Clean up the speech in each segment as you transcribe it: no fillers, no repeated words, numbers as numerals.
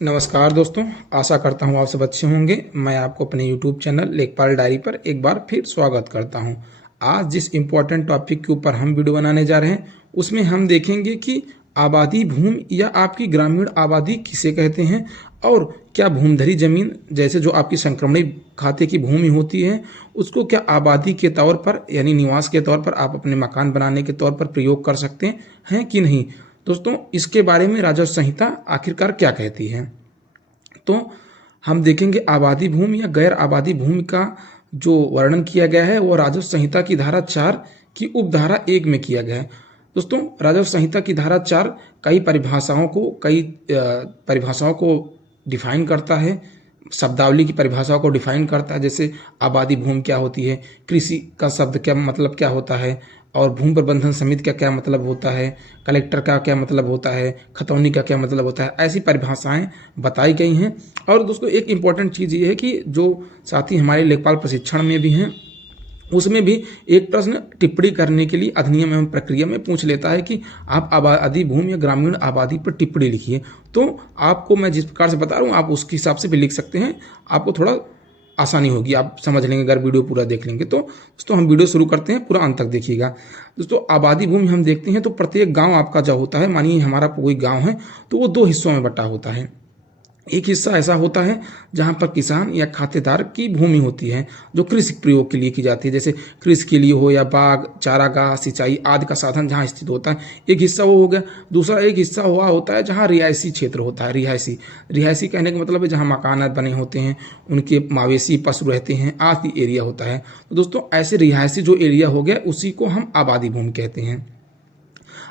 नमस्कार दोस्तों, आशा करता हूँ आप सब अच्छे होंगे। मैं आपको अपने YouTube चैनल लेखपाल डायरी पर एक बार फिर स्वागत करता हूँ। आज जिस इम्पोर्टेंट टॉपिक के ऊपर हम वीडियो बनाने जा रहे हैं उसमें हम देखेंगे कि आबादी भूमि या आपकी ग्रामीण आबादी किसे कहते हैं और क्या भूमिधरी जमीन जैसे जो आपकी संक्रमणी खाते की भूमि होती है उसको क्या आबादी के तौर पर यानी निवास के तौर पर आप अपने मकान बनाने के तौर पर प्रयोग कर सकते हैं कि नहीं। दोस्तों, इसके बारे में राजस्व संहिता आखिरकार क्या कहती है, तो हम देखेंगे आबादी भूमि या गैर आबादी भूमि का जो वर्णन किया गया है वो राजस्व संहिता की धारा 4 की उपधारा 1 में किया गया है। दोस्तों, राजस्व संहिता की धारा 4 कई परिभाषाओं को डिफाइन करता है, शब्दावली की परिभाषाओं को डिफाइन करता है। जैसे आबादी भूमि क्या होती है, कृषि का शब्द क्या मतलब क्या होता है, और भूमि प्रबंधन समिति का क्या मतलब होता है, कलेक्टर का क्या मतलब होता है, खतौनी का क्या मतलब होता है, ऐसी परिभाषाएं बताई गई हैं। और दोस्तों, एक इम्पॉर्टेंट चीज़ ये है कि जो साथी हमारे लेखपाल प्रशिक्षण में भी हैं उसमें भी एक प्रश्न टिप्पणी करने के लिए अधिनियम एवं प्रक्रिया में पूछ लेता है कि आप आबादी भूमि या ग्रामीण आबादी पर टिप्पणी लिखिए। तो आपको मैं जिस प्रकार से बता रहा हूँ आप उसके हिसाब से भी लिख सकते हैं, आपको थोड़ा आसानी होगी, आप समझ लेंगे अगर वीडियो पूरा देख लेंगे। तो दोस्तों, हम वीडियो शुरू करते हैं, पूरा अंत तक देखिएगा। दोस्तों, आबादी भूमि हम देखते हैं तो प्रत्येक गांव आपका जो होता है, मानिए हमारा कोई गांव है तो वो 2 हिस्सों में बटा होता है। एक हिस्सा ऐसा होता है जहां पर किसान या खातेदार की भूमि होती है जो कृषि प्रयोग के लिए की जाती है, जैसे कृषि के लिए हो या बाग, चारागाह, सिंचाई आदि का साधन जहां स्थित होता है, एक हिस्सा वो हो गया। दूसरा एक हिस्सा हुआ होता है जहां रिहायशी क्षेत्र होता है। रिहायशी कहने का मतलब है जहां मकान बने होते हैं, उनके मवेशी पशु रहते हैं, आदि एरिया होता है। तो दोस्तों, ऐसे रिहायशी जो एरिया हो गया उसी को हम आबादी भूमि कहते हैं।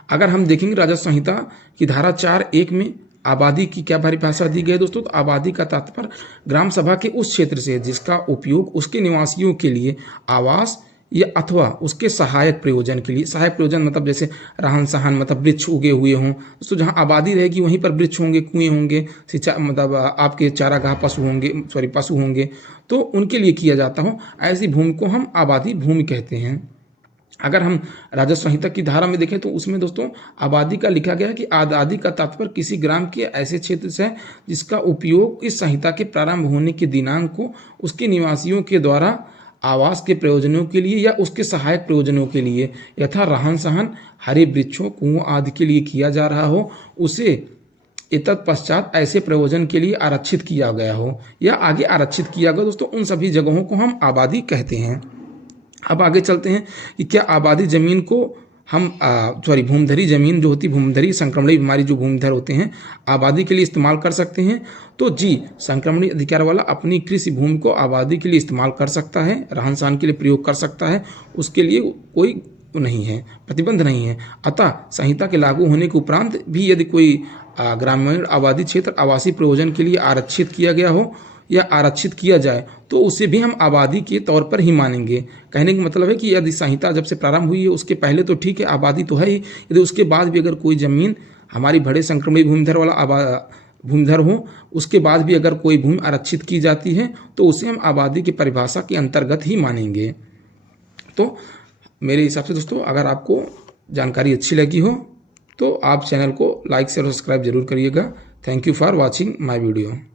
अगर हम देखेंगे राजस्व संहिता की धारा 4(1) में आबादी की क्या परिभाषा दी गई है दोस्तों, तो आबादी का तात्पर्य ग्राम सभा के उस क्षेत्र से जिसका उपयोग उसके निवासियों के लिए आवास या अथवा उसके सहायक प्रयोजन के लिए, सहायक प्रयोजन मतलब जैसे रहन सहन मतलब वृक्ष उगे हुए हों दोस्तों, जहाँ आबादी रहेगी वहीं पर वृक्ष होंगे, कुएं होंगे, सिंचाई मतलब आपके चारागाह पशु होंगे तो उनके लिए किया जाता हो, ऐसी भूमि को हम आबादी भूमि कहते हैं। अगर हम राजस्व संहिता की धारा में देखें तो उसमें दोस्तों आबादी का लिखा गया है कि आबादी का तात्पर्य किसी ग्राम के ऐसे क्षेत्र से है जिसका उपयोग इस संहिता के प्रारंभ होने के दिनांक को उसके निवासियों के द्वारा आवास के प्रयोजनों के लिए या उसके सहायक प्रयोजनों के लिए यथा रहन सहन, हरे वृक्षों, कुओं आदि के लिए किया जा रहा हो, उसे तत्पश्चात ऐसे प्रयोजन के लिए आरक्षित किया गया हो या आगे आरक्षित किया गया दोस्तों, उन सभी जगहों को हम आबादी कहते हैं। अब आगे चलते हैं कि क्या आबादी जमीन को हम भूमिधरी जमीन जो होती है, भूमिधरी संक्रमणी बीमारी जो भूमिधर होते हैं आबादी के लिए इस्तेमाल कर सकते हैं। तो जी, संक्रमणी अधिकार वाला अपनी कृषि भूमि को आबादी के लिए इस्तेमाल कर सकता है, रहन सहन के लिए प्रयोग कर सकता है, उसके लिए कोई नहीं है, प्रतिबंध नहीं है। अतः संहिता के लागू होने के उपरांत भी यदि कोई ग्रामीण आबादी क्षेत्र आवासीय प्रयोजन के लिए आरक्षित किया गया हो या आरक्षित किया जाए तो उसे भी हम आबादी के तौर पर ही मानेंगे। कहने का मतलब है कि यदि संहिता जब से प्रारंभ हुई है उसके पहले तो ठीक है आबादी तो है ही, यदि उसके बाद भी अगर कोई जमीन हमारी बड़े संक्रमणी भूमिधर वाला भूमिधर हो, उसके बाद भी अगर कोई भूमि आरक्षित की जाती है तो उसे हम आबादी की परिभाषा के अंतर्गत ही मानेंगे। तो मेरे हिसाब से दोस्तों, अगर आपको जानकारी अच्छी लगी हो तो आप चैनल को लाइक शेयर और सब्सक्राइब जरूर करिएगा। Thank you for watching my video.